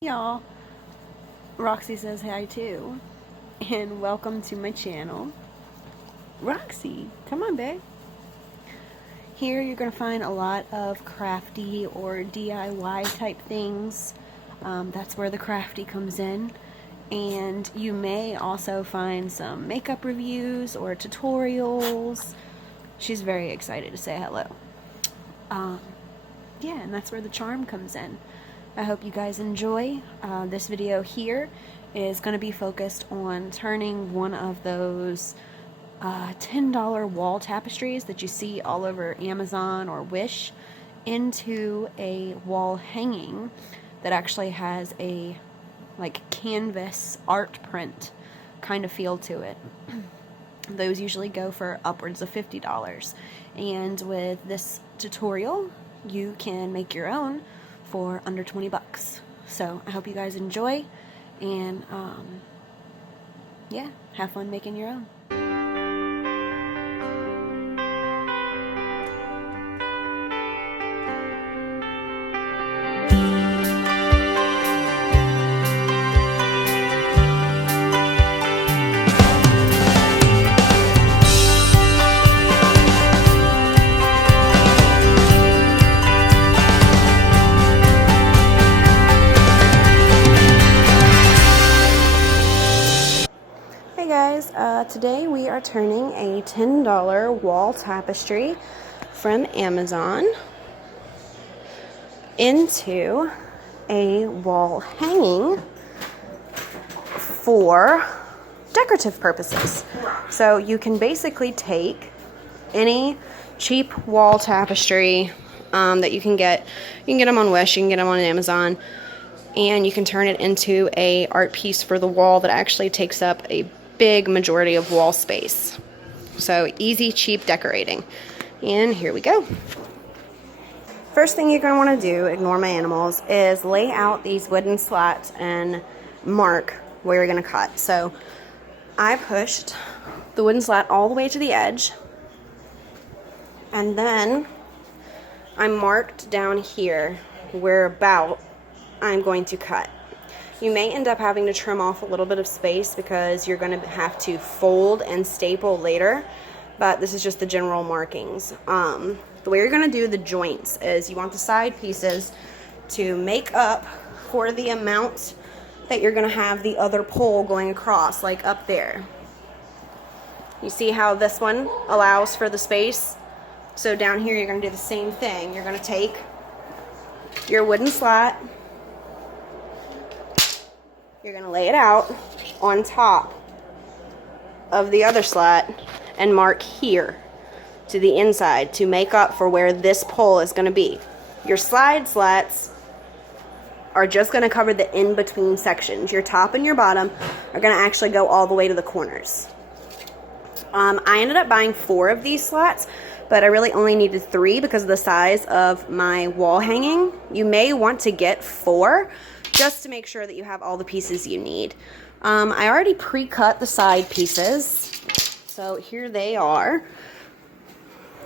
Y'all, Roxy says hi too, and welcome to my channel. Roxy, come on, babe. Here you're gonna find a lot of crafty or DIY type things. That's where the crafty comes in, and you may also find some makeup reviews or tutorials. She's very excited to say hello. Yeah, and that's where the charm comes in. I hope you guys enjoy. This video here is going to be focused on turning one of those $10 wall tapestries that you see all over Amazon or Wish into a wall hanging that actually has a like canvas art print kind of feel to it. Those usually go for upwards of $50, and with this tutorial you can make your own for under 20 bucks. So I hope you guys enjoy, and yeah, have fun making your own. Today we are turning a $10 wall tapestry from Amazon into a wall hanging for decorative purposes. So you can basically take any cheap wall tapestry that you can get. You can get them on Wish, you can get them on Amazon, and you can turn it into a art piece for the wall that actually takes up a big majority of wall space. So easy, cheap decorating. And here we go. First thing you're going to want to do, ignore my animals, is lay out these wooden slats and mark where you're going to cut. So I pushed the wooden slat all the way to the edge, and then I marked down here where about I'm going to cut. You may end up having to trim off a little bit of space because you're going to have to fold and staple later, but this is just the general markings. The way you're going to do the joints is you want the side pieces to make up for the amount that you're going to have the other pole going across, like up there. You see how this one allows for the space? So down here you're going to do the same thing. You're going to take your wooden slat, you're going to lay it out on top of the other slat and mark here to the inside to make up for where this pole is going to be. Your side slats are just going to cover the in-between sections. Your top and your bottom are going to actually go all the way to the corners. I ended up buying 4 of these slats, but I really only needed 3 because of the size of my wall hanging. You may want to get 4 just to make sure that you have all the pieces you need. I already pre-cut the side pieces, so here they are,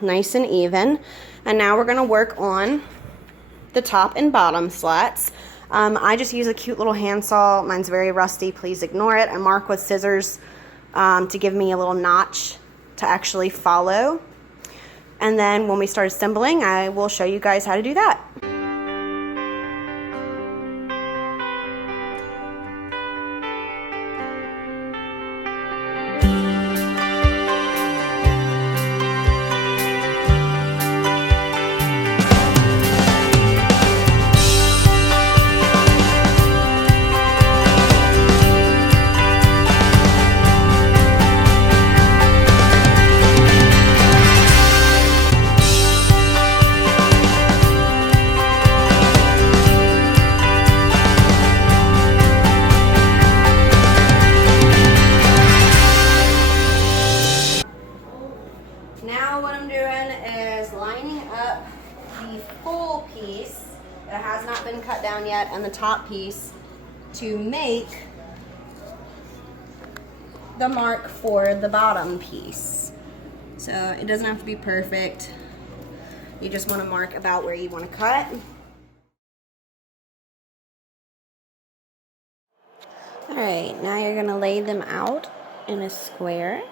nice and even. And now we're going to work on the top and bottom slats. I just use a cute little handsaw. Mine's very rusty, please ignore it. I mark with scissors to give me a little notch to actually follow. And then when we start assembling, I will show you guys how to do that. Now what I'm doing is lining up the full piece that has not been cut down yet and the top piece to make the mark for the bottom piece. So it doesn't have to be perfect. You just want to mark about where you want to cut. Alright, now you're going to lay them out in a square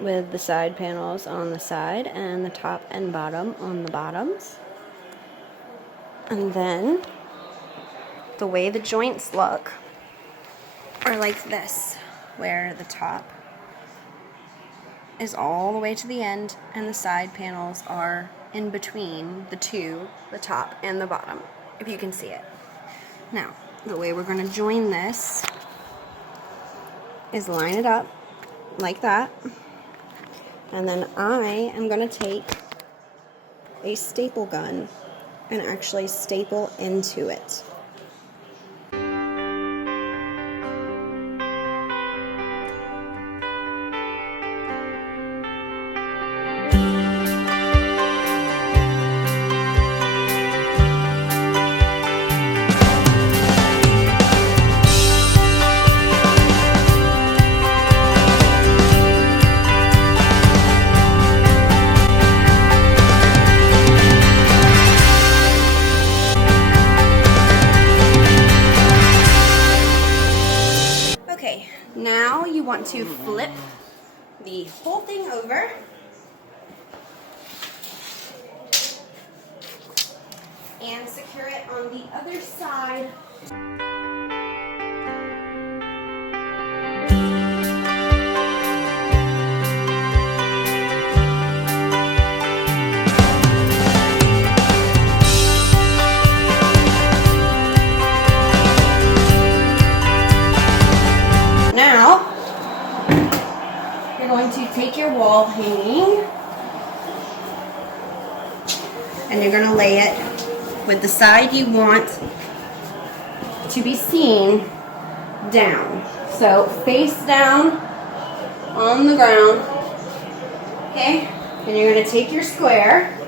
with the side panels on the side and the top and bottom on the bottoms. And then the way the joints look are like this, where the top is all the way to the end and the side panels are in between the two, the top and the bottom, if you can see it. Now, the way we're going to join this is line it up like that, and then I am going to take a staple gun and actually staple into it. Okay, now you want to flip the whole thing over and secure it on the other side. Now, you're going to take your wall hanging and you're going to lay it with the side you want to be seen down. So face down on the ground, okay? And you're going to take your square,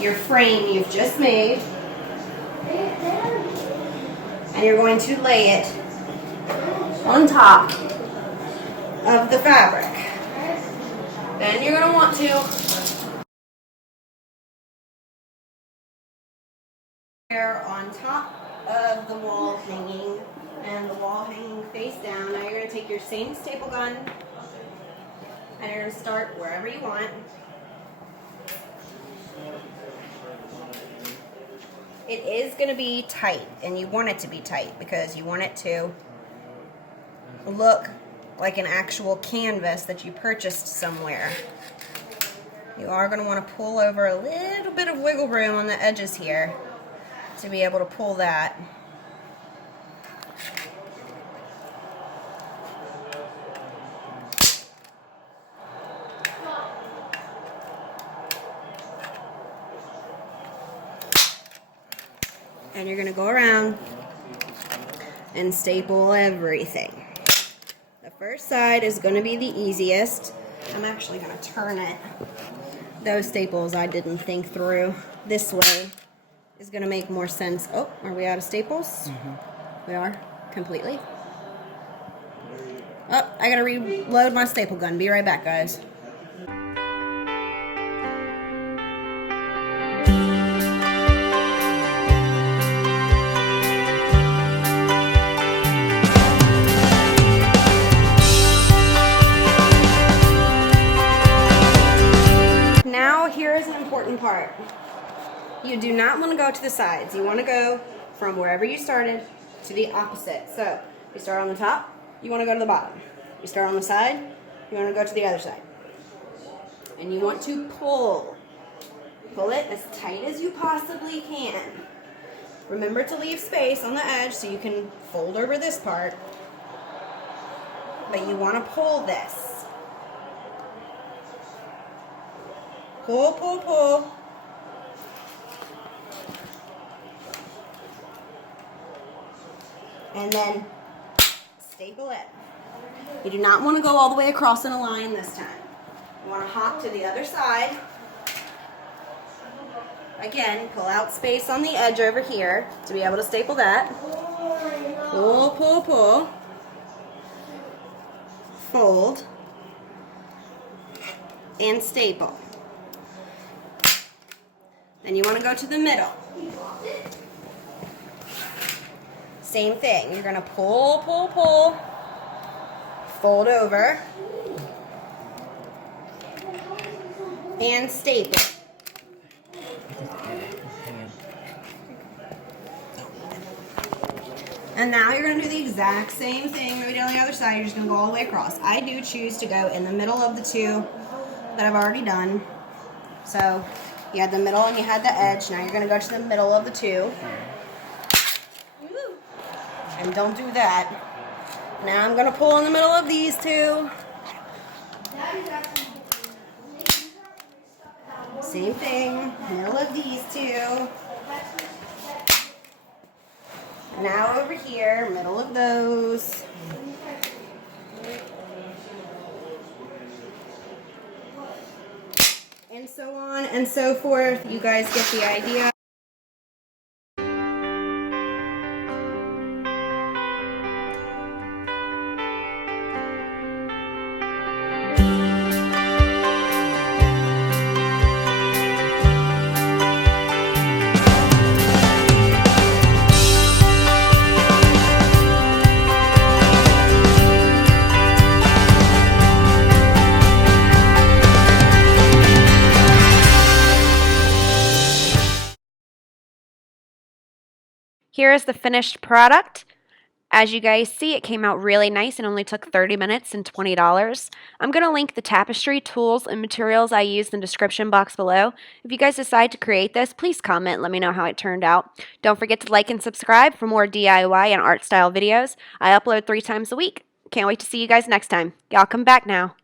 your frame you've just made, and you're going to lay it on top of the fabric. Then you're going to want to on top of the wall hanging and the wall hanging face down. Now you're going to take your same staple gun and you're going to start wherever you want. It is going to be tight, and you want it to be tight because you want it to look like an actual canvas that you purchased somewhere. You are going to want to pull over a little bit of wiggle room on the edges here to be able to pull that. And you're going to go around and staple everything. The first side is going to be the easiest. I'm actually going to turn it. Those staples I didn't think through. This way is going to make more sense. Oh, are we out of staples? Mm-hmm. We are? Completely? Oh, I got to reload my staple gun. Be right back, guys. Here's an important part. You do not want to go to the sides. You want to go from wherever you started to the opposite. So you start on the top, you want to go to the bottom. You start on the side, you want to go to the other side. And you want to pull. Pull it as tight as you possibly can. Remember to leave space on the edge so you can fold over this part. But you want to pull this. Pull, pull, pull. And then staple it. You do not want to go all the way across in a line this time. You want to hop to the other side. Again, pull out space on the edge over here to be able to staple that. Pull, pull, pull. Fold. And staple. Then you want to go to the middle. Same thing. You're going to pull, pull, pull, fold over, and staple. And now you're going to do the exact same thing that we did on the other side. You're just going to go all the way across. I do choose to go in the middle of the two that I've already done. So you had the middle and you had the edge. Now you're going to go to the middle of the two. And don't do that. Now I'm going to pull in the middle of these two. Same thing, middle of these two. Now over here, middle of those. And so on and so forth. You guys get the idea. Here is the finished product. As you guys see, it came out really nice and only took 30 minutes and $20. I'm going to link the tapestry tools and materials I used in the description box below. If you guys decide to create this, please comment and let me know how it turned out. Don't forget to like and subscribe for more DIY and art style videos. I upload 3 times a week. Can't wait to see you guys next time. Y'all come back now.